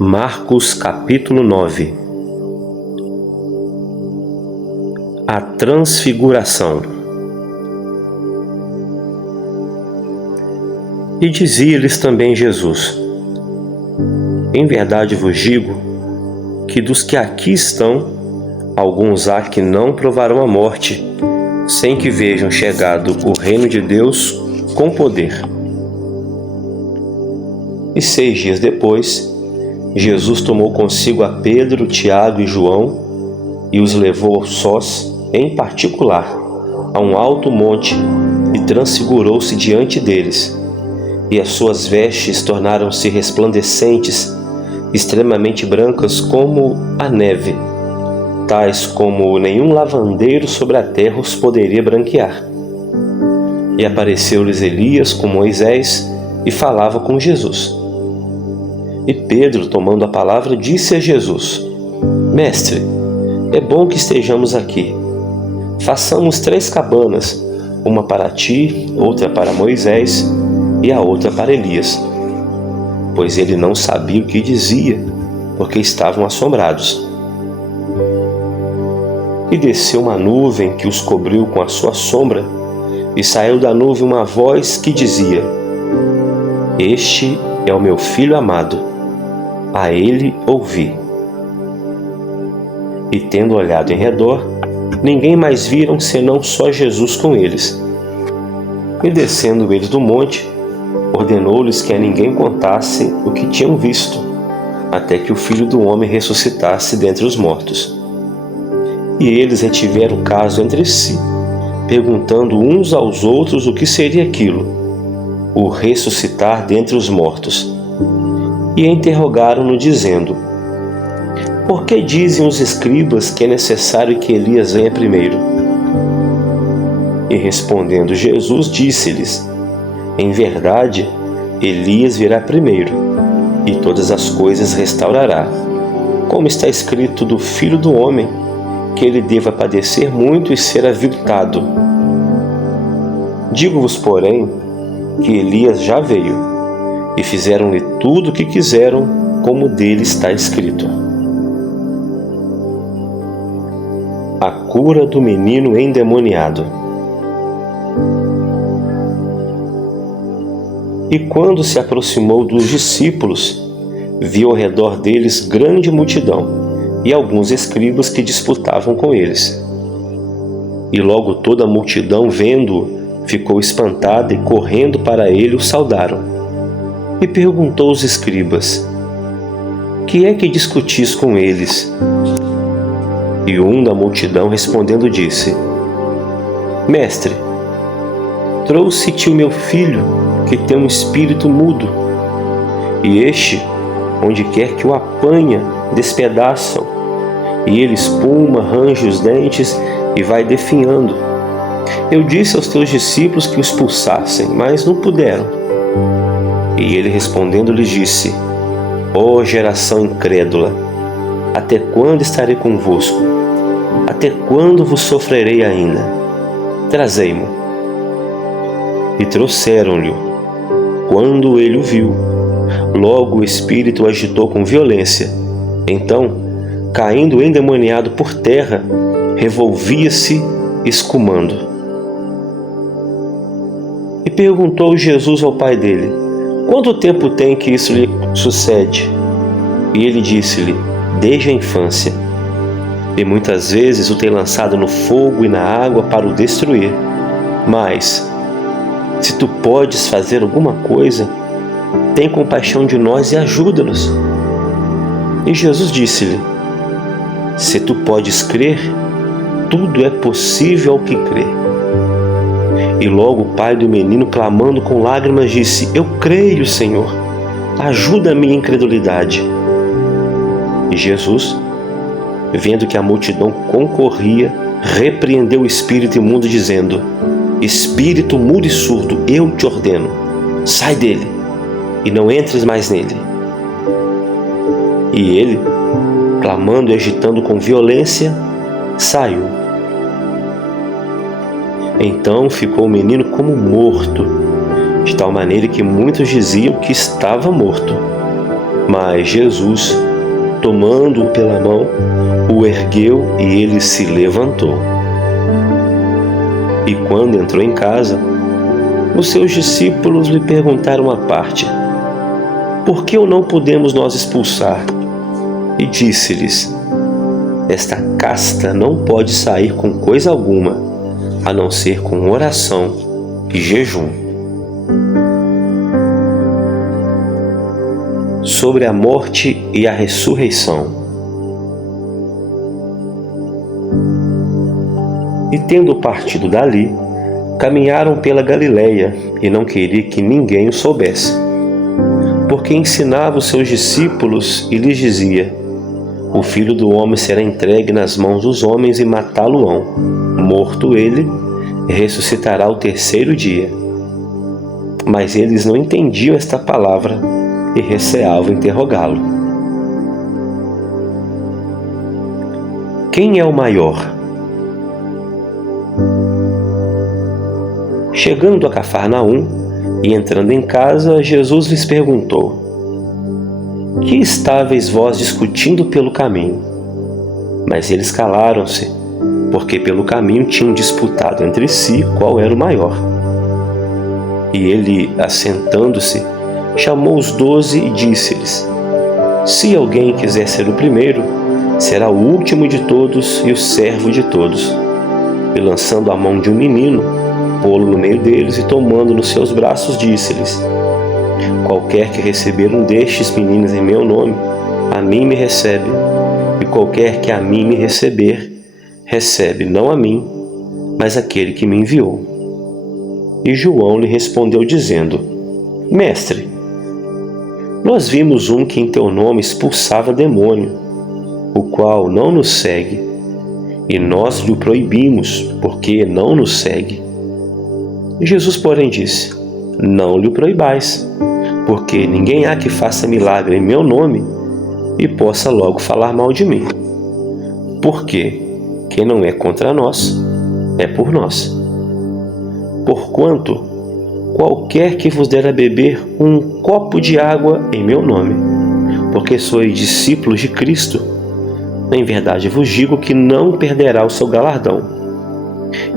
Marcos capítulo 9. A Transfiguração. E dizia-lhes também Jesus: Em verdade vos digo que dos que aqui estão, alguns há que não provarão a morte, sem que vejam chegado o reino de Deus com poder. E 6 dias depois, Jesus tomou consigo a Pedro, Tiago e João e os levou sós, em particular, a um alto monte e transfigurou-se diante deles. E as suas vestes tornaram-se resplandecentes, extremamente brancas como a neve, tais como nenhum lavandeiro sobre a terra os poderia branquear. E apareceu-lhes Elias com Moisés e falava com Jesus. E Pedro, tomando a palavra, disse a Jesus: Mestre, é bom que estejamos aqui. Façamos 3 cabanas, uma para ti, outra para Moisés e a outra para Elias. Pois ele não sabia o que dizia, porque estavam assombrados. E desceu uma nuvem que os cobriu com a sua sombra, e saiu da nuvem uma voz que dizia: Este é o meu filho amado, a ele ouvi. E tendo olhado em redor, ninguém mais viram senão só Jesus com eles. E descendo eles do monte, ordenou-lhes que a ninguém contassem o que tinham visto, até que o Filho do Homem ressuscitasse dentre os mortos. E eles retiveram o caso entre si, perguntando uns aos outros o que seria aquilo, o ressuscitar dentre os mortos. E interrogaram-no, dizendo: Por que dizem os escribas que é necessário que Elias venha primeiro? E respondendo Jesus, disse-lhes: Em verdade, Elias virá primeiro, e todas as coisas restaurará, como está escrito do Filho do Homem, que ele deva padecer muito e ser aviltado. Digo-vos, porém, que Elias já veio, e fizeram-lhe tudo o que quiseram, como dele está escrito. A cura do menino endemoniado. E quando se aproximou dos discípulos, viu ao redor deles grande multidão e alguns escribas que disputavam com eles. E logo toda a multidão, vendo-o, ficou espantada e, correndo para ele, o saudaram. E perguntou aos escribas: Que é que discutis com eles? E um da multidão, respondendo, disse: Mestre, trouxe-te o meu filho, que tem um espírito mudo, e este, onde quer que o apanha, despedaçam, e ele espuma, range os dentes e vai definhando. Eu disse aos teus discípulos que o expulsassem, mas não puderam. E ele respondendo lhes disse: Ó geração incrédula, até quando estarei convosco? Até quando vos sofrerei ainda? Trazei-mo. E trouxeram-lhe. Quando ele o viu, logo o espírito o agitou com violência. Então, caindo endemoniado por terra, revolvia-se, escumando. E perguntou Jesus ao pai dele: Quanto tempo tem que isso lhe sucede? E ele disse-lhe: Desde a infância. E muitas vezes o tem lançado no fogo e na água para o destruir. Mas, se tu podes fazer alguma coisa, tem compaixão de nós e ajuda-nos. E Jesus disse-lhe: Se tu podes crer, tudo é possível ao que crê. E logo o pai do menino, clamando com lágrimas, disse: Eu creio, Senhor, ajuda a minha incredulidade. E Jesus, vendo que a multidão concorria, repreendeu o espírito imundo, dizendo: Espírito mudo e surdo, eu te ordeno, sai dele, e não entres mais nele. E ele, clamando e agitando com violência, saiu. Então ficou o menino como morto, de tal maneira que muitos diziam que estava morto. Mas Jesus, tomando-o pela mão, o ergueu e ele se levantou. E quando entrou em casa, os seus discípulos lhe perguntaram à parte: por que o não podemos nós expulsar? E disse-lhes: esta casta não pode sair com coisa alguma, a não ser com oração e jejum. Sobre a morte e a ressurreição. E tendo partido dali, caminharam pela Galileia, e não queria que ninguém o soubesse, porque ensinava os seus discípulos e lhes dizia: o Filho do Homem será entregue nas mãos dos homens e matá-lo-ão. Morto ele, ressuscitará ao terceiro dia. Mas eles não entendiam esta palavra e receavam interrogá-lo. Quem é o maior? Chegando a Cafarnaum e entrando em casa, Jesus lhes perguntou: que estáveis vós discutindo pelo caminho? Mas eles calaram-se, porque pelo caminho tinham disputado entre si qual era o maior. E ele, assentando-se, chamou os 12 e disse-lhes: se alguém quiser ser o primeiro, será o último de todos e o servo de todos. E lançando a mão de um menino, pô-lo no meio deles e tomando nos seus braços, disse-lhes: qualquer que receber um destes meninos em meu nome, a mim me recebe, e qualquer que a mim me receber, recebe não a mim, mas aquele que me enviou. E João lhe respondeu dizendo: mestre, nós vimos um que em teu nome expulsava demônio, o qual não nos segue, e nós lhe proibimos, porque não nos segue. E Jesus, porém, disse: não lhe proibais, porque ninguém há que faça milagre em meu nome e possa logo falar mal de mim. Porque quem não é contra nós, é por nós. Porquanto, qualquer que vos der a beber um copo de água em meu nome, porque sois discípulos de Cristo, em verdade vos digo que não perderá o seu galardão.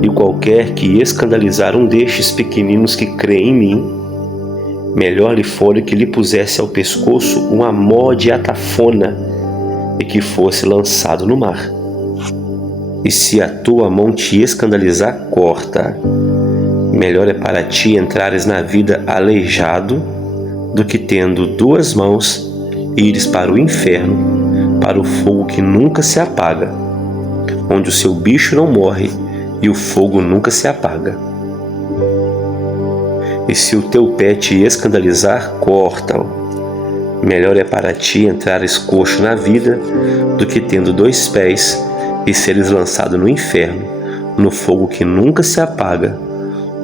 E qualquer que escandalizar um destes pequeninos que crê em mim, melhor lhe fora que lhe pusesse ao pescoço uma mó de atafona e que fosse lançado no mar. E se a tua mão te escandalizar, corta. Melhor é para ti entrares na vida aleijado do que, tendo 2 mãos, ires para o inferno, para o fogo que nunca se apaga, onde o seu bicho não morre e o fogo nunca se apaga. E se o teu pé te escandalizar, corta-o. Melhor é para ti entrares coxo na vida do que, tendo 2 pés, e seres lançado no inferno, no fogo que nunca se apaga,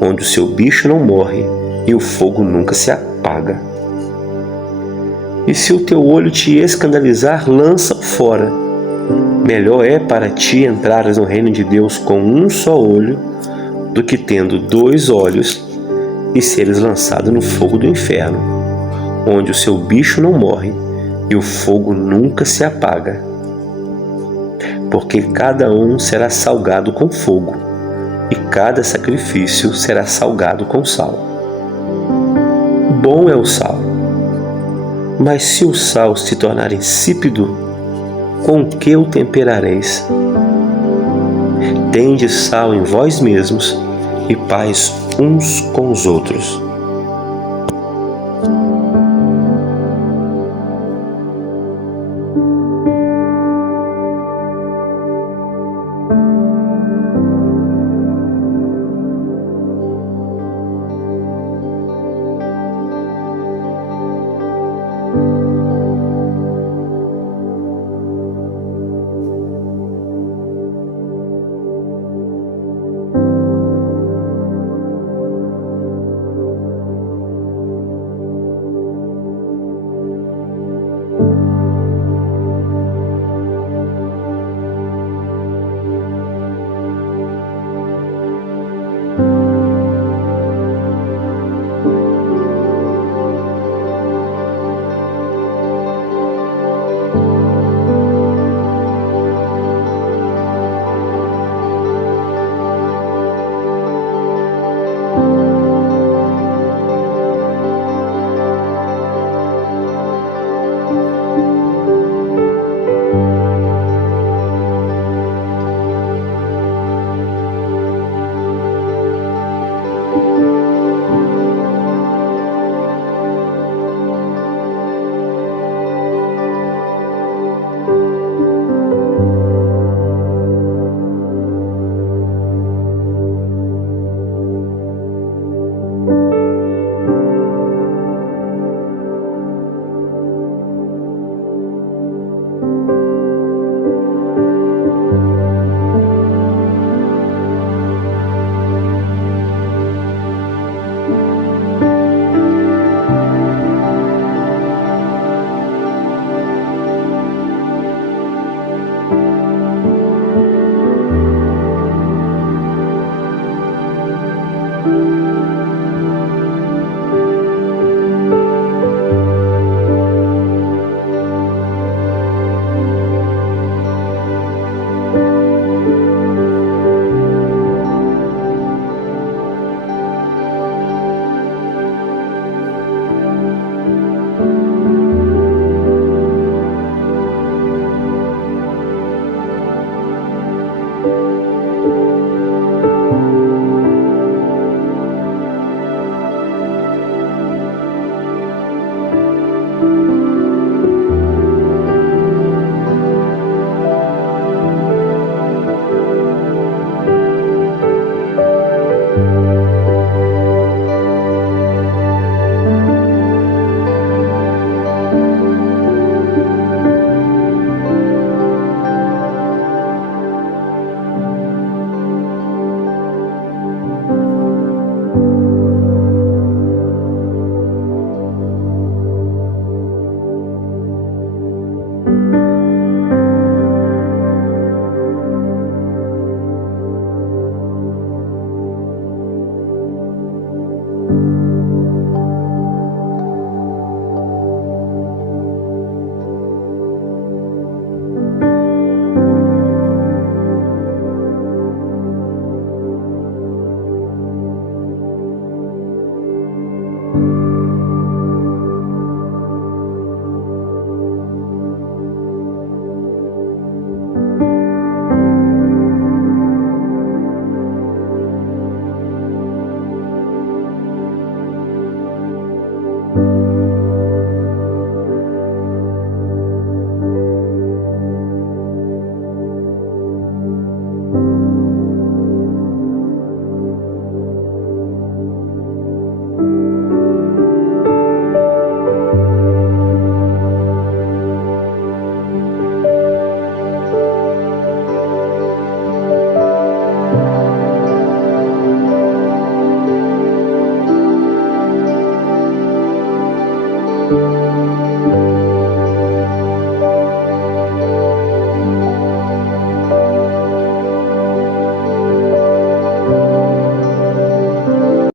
onde o seu bicho não morre e o fogo nunca se apaga. E se o teu olho te escandalizar, lança-o fora. Melhor é para ti entrares no reino de Deus com um só olho, do que, tendo 2 olhos, e seres lançado no fogo do inferno, onde o seu bicho não morre e o fogo nunca se apaga. Porque cada um será salgado com fogo, e cada sacrifício será salgado com sal. Bom é o sal, mas se o sal se tornar insípido, com que o temperareis? Tende sal em vós mesmos e paz uns com os outros.